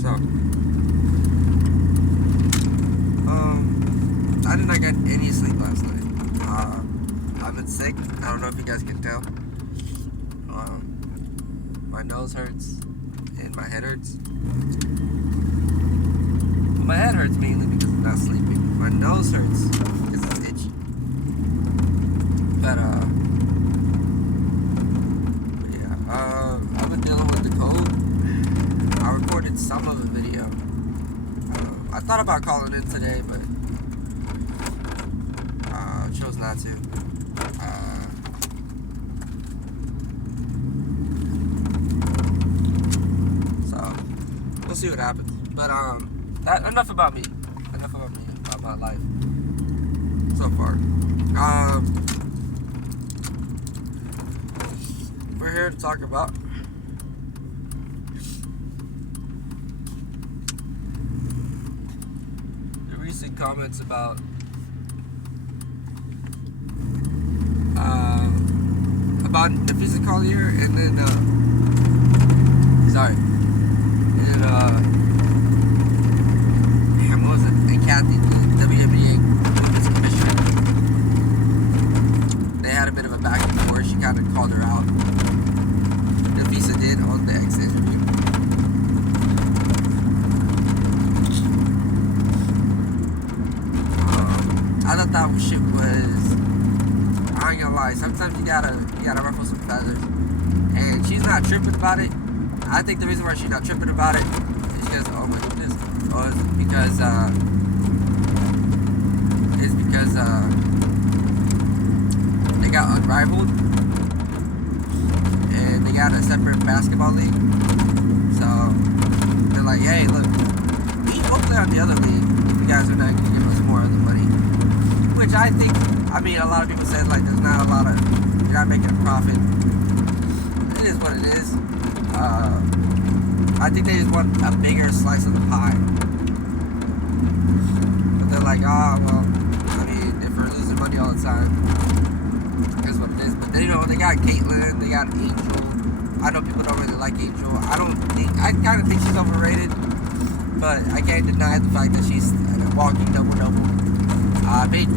So, I did not get any sleep last night. I've been sick. I don't know if you guys can tell. My nose hurts and my head hurts. My head hurts mainly because I'm not sleeping. My nose hurts because it's itchy. But I've been dealing with the cold. I recorded some of the video. I thought about calling in today, but chose not to. So we'll see what happens. But enough about me. Enough about me. About my life so far. We're here to talk about the recent comments about Naphessa Collier, and then what was it? And Kathy, the WNBA women's commissioner. They had a bit of a back and forth. She kind of called her out. Naphessa did on the X interview. I thought that shit was. I ain't gonna lie. Sometimes you gotta ruffle some feathers, and she's not tripping about it. I think the reason why she's not tripping about it is because they got unrivaled, and they got a separate basketball league. So they're like, hey, look, we both play on the other league. You guys are not gonna give us more of the money, which I think. I mean, a lot of people said like there's not a lot of, you're not making a profit. It is what it is. I think they just want a bigger slice of the pie. But they're like, well, I mean, if we're losing money all the time, here's what it is. But they they got Caitlyn, they got Angel. I know people don't really like Angel. I kind of think she's overrated, but I can't deny the fact that she's a walking double-double. Paige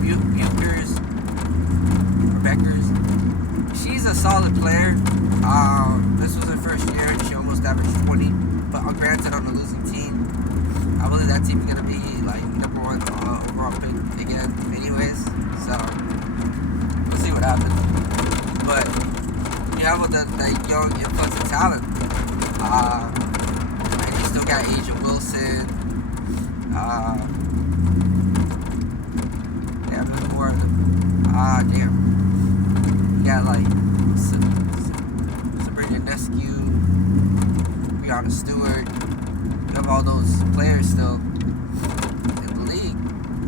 Beckers, she's a solid player. This was her first year and she almost averaged 20, but granted on a losing team. I believe that team's gonna be like number 1 overall pick again anyways, so we'll see what happens. But you have that young influx of talent, and you still got Asia Wilson, more of them. Damn. You got like Sabrina Nescu, Brianna Stewart. You have all those players still in the league.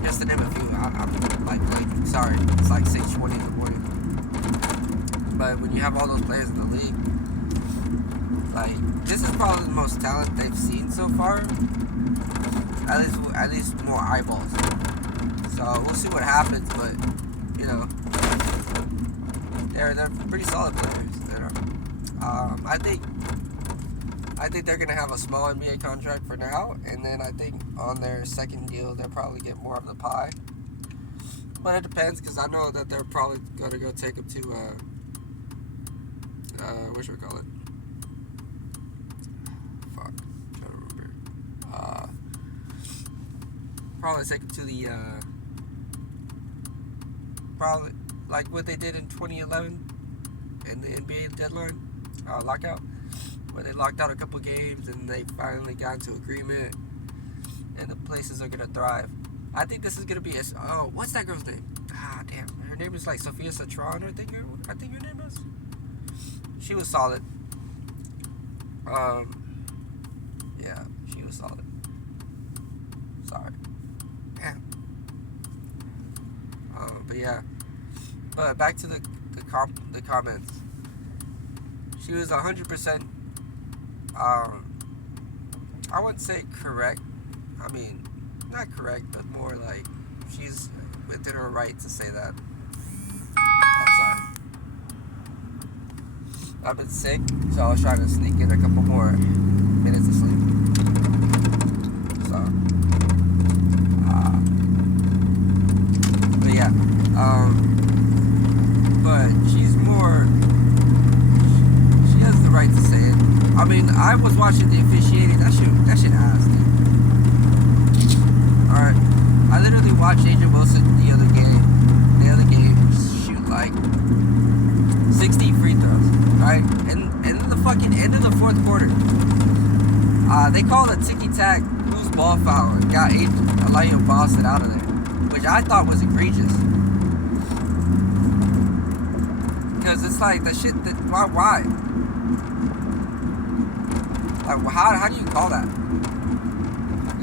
Just to name a few. I'm like sorry, it's like 6:20 in the morning. But when you have all those players in the league, like this is probably the most talent they've seen so far. At least more eyeballs. So we'll see what happens, but they're pretty solid players. I think they're gonna have a small NBA contract for now, and then I think on their second deal they'll probably get more of the pie. But it depends, because I know that they're probably gonna go take them to what should we call it? Fuck, I'm trying to remember. Probably take them to the probably like what they did in 2011 in the NBA deadline lockout, where they locked out a couple games and they finally got into agreement, and the places are gonna thrive. I think this is gonna be what's that girl's name? Damn, her name is like Sophia Citron, I think her name is. She was solid. Yeah, she was solid. Sorry. Damn. But yeah. But back to the comments. She was 100%. I wouldn't say correct. I mean, not correct, but more like she's within her right to say that. I'm sorry. I've been sick, so I was trying to sneak in a couple more minutes of sleep. was watching the officiating. That shit ass, dude. Alright. I literally watched Agent Wilson the other game shoot like 60 free throws. Right? And in the fucking end of the fourth quarter, they called a ticky-tack loose ball foul and got Elijah Boston out of there, which I thought was egregious. Because it's like the shit that why? Like how do you call that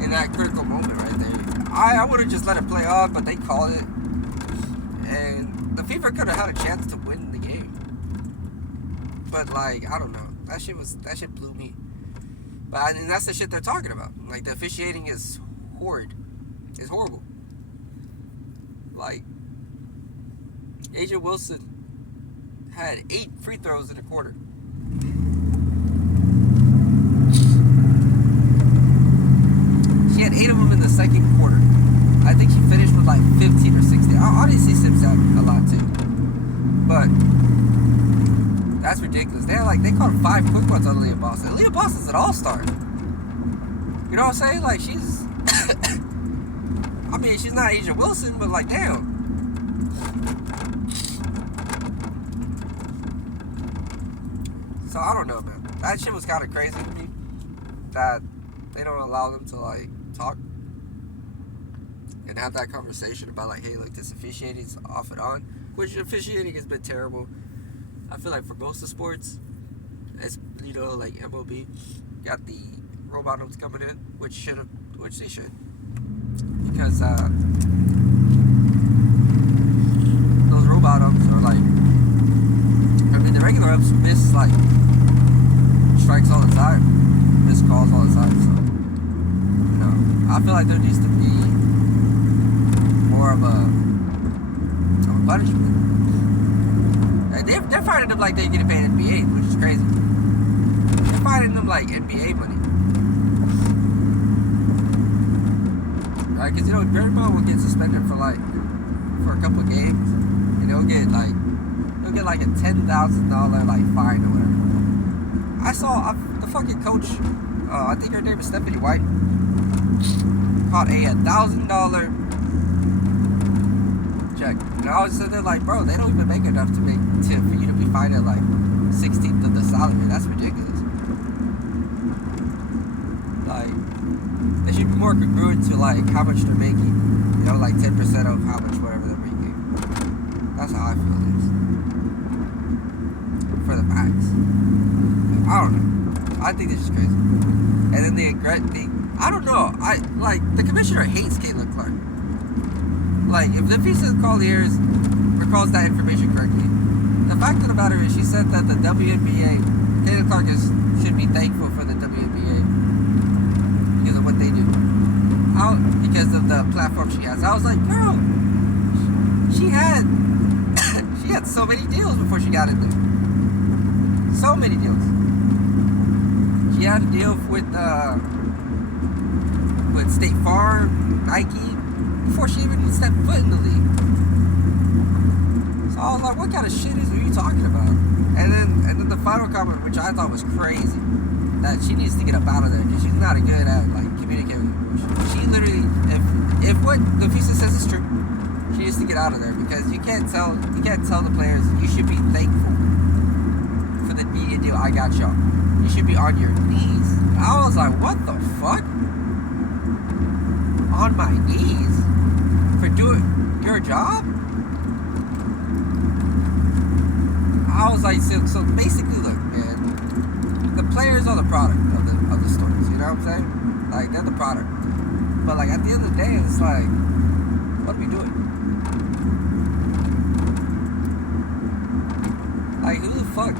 in that critical moment right there? I would have just let it play off, but they called it, and the Fever could have had a chance to win the game. But like I don't know, that shit blew me. But and that's the shit they're talking about. Like the officiating is horrid. It's horrible. Like Agent Wilson had 8 free throws in a quarter. She had 8 of them in the second quarter. I think she finished with like 15 or 16. Obviously Sims had a lot too. But that's ridiculous. They called 5 quick ones on Leah Boston. Leah Boston's an all-star. You know what I'm saying? Like she's I mean she's not Agent Wilson, but like damn. So I don't know, man. That shit was kind of crazy to me. That they don't allow them to like talk and have that conversation about like, hey, look, this officiating's off and on. Which officiating has been terrible. I feel like for most of sports, it's like MLB got the robot arms coming in, which they should, because those robot arms are like, I mean, the regular ups miss like strikes all the time, miss calls all the time. So I feel like there needs to be more of a punishment. And they're fighting them like they're getting paid NBA, which is crazy. They're fighting them like NBA money, right? Because Grandma will get suspended for a couple of games, and he'll get like a $10,000 like fine or whatever. I saw the fucking coach. I think her name is Stephanie White. Caught a $1,000 check. And I was sitting there like, bro, they don't even make enough for you to be fined at like 16th of the salary. That's ridiculous. Like, they should be more congruent to like how much they're making. Like 10% of how much whatever they're making. That's how I feel it is. For the max. I don't know. I think this is crazy. And then I don't know. The commissioner hates Caitlin Clark. Like, if Naphessa Collier recalls that information correctly, the fact of the matter is she said that the WNBA, Caitlin Clark should be thankful for the WNBA because of what they do. Because of the platform she has. I was like, girl, she had so many deals before she got in there. So many deals. She had a deal with State Farm, Nike, before she even stepped foot in the league. So I was like, what kind of shit are you talking about? And then the final comment, which I thought was crazy, that she needs to get up out of there because she's not good at like communicating. She literally, if what Naphessa says is true, she needs to get out of there because you can't tell the players you should be thankful for the media deal I got y'all. You should be on your knees. I was like, what the fuck? On my knees for doing your job? I was like, so basically, look, man, the players are the product of the stories. You know what I'm saying? Like they're the product. But like at the end of the day, it's like, what are we doing? Like who the fuck?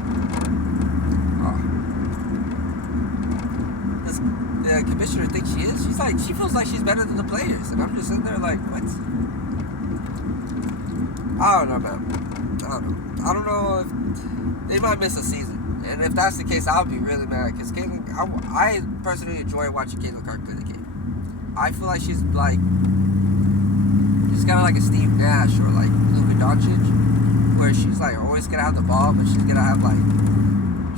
The commissioner thinks she is. She feels like she's better than the players, and I'm just sitting there like, what? I don't know, man. I don't know if they might miss a season, and if that's the case, I'll be really mad because Caitlin. I personally enjoy watching Caitlin Clark play the game. I feel like she's kind of like a Steve Nash or like Luka Doncic, where she's like always gonna have the ball, but she's gonna have like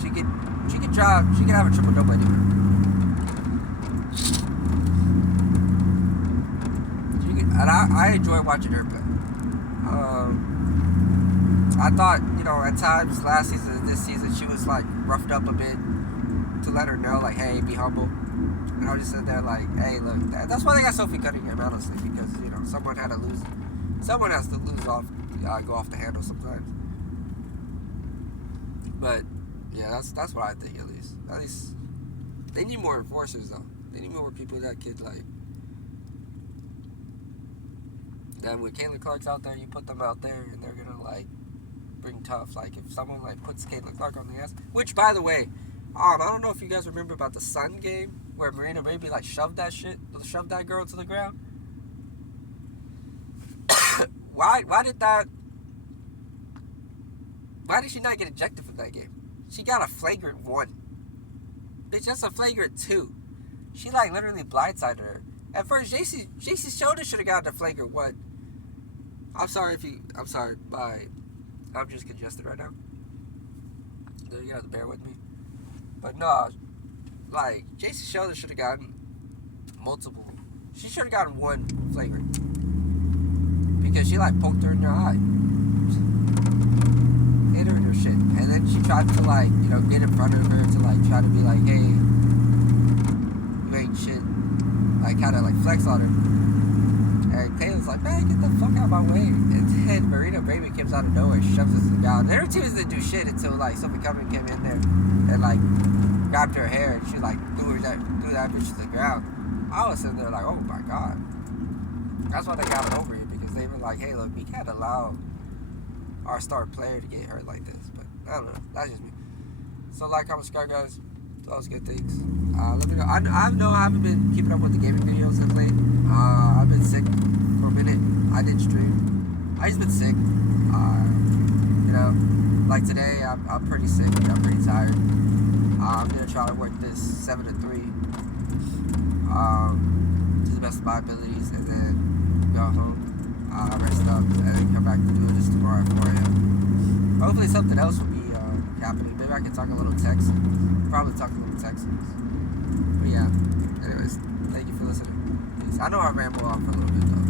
she could She can have a triple-double anywhere. And I enjoy watching her play. I thought, at times last season and this season, she was like roughed up a bit to let her know, like, hey, be humble. And I just said there, like, hey, look, that's why they got Sophie Cunningham, honestly, because someone had to lose. Someone has to go off the handle sometimes. But yeah, that's what I think at least. At least they need more enforcers though. They need more people that could that when Caitlin Clark's out there, you put them out there and they're gonna bring tough. Like if someone puts Caitlin Clark on the ass, which by the way, I don't know if you guys remember about the Sun game where Marina Raby shoved that girl to the ground. Why did she not get ejected from that game? She got a flagrant 1. Bitch, that's a flagrant 2. She literally blindsided her. At first, JC's shoulder should have gotten a flagrant 1. I'm sorry. I'm just congested right now. So you have to bear with me. But no, JC's shoulder should have gotten multiple. She should have gotten 1 flagrant. Because she poked her in her eye. Hit her in her shit. And then she tried to get in front of her to try to be hey, you ain't shit. Kind of flex on her. And Caitlin's man, get the fuck out of my way. And then Marina Raby comes out of nowhere, shoves us to the ground. And her teams didn't do shit until Sophie Cunningham came in there and grabbed her hair and she threw that bitch to the ground. I was sitting there oh my god. That's why they got it over here, because they were hey, look, we can't allow our star player to get hurt like this. But I don't know. That's just me. So comment, subscribe, guys. Those good things. Let me know. I know I haven't been keeping up with the gaming videos of late. I've been sick for a minute. I didn't stream. I just been sick. Today I'm pretty sick. I'm pretty tired. I'm gonna try to work this 7 to 3 to the best of my abilities, and then go home, rest up, and then come back to do this tomorrow at 4 a.m. Hopefully something else will be happening. Maybe I can talk a little Texans. Probably talk a little Texans. But yeah. Anyways, thank you for listening. Peace. I know I rambled off for a little bit though.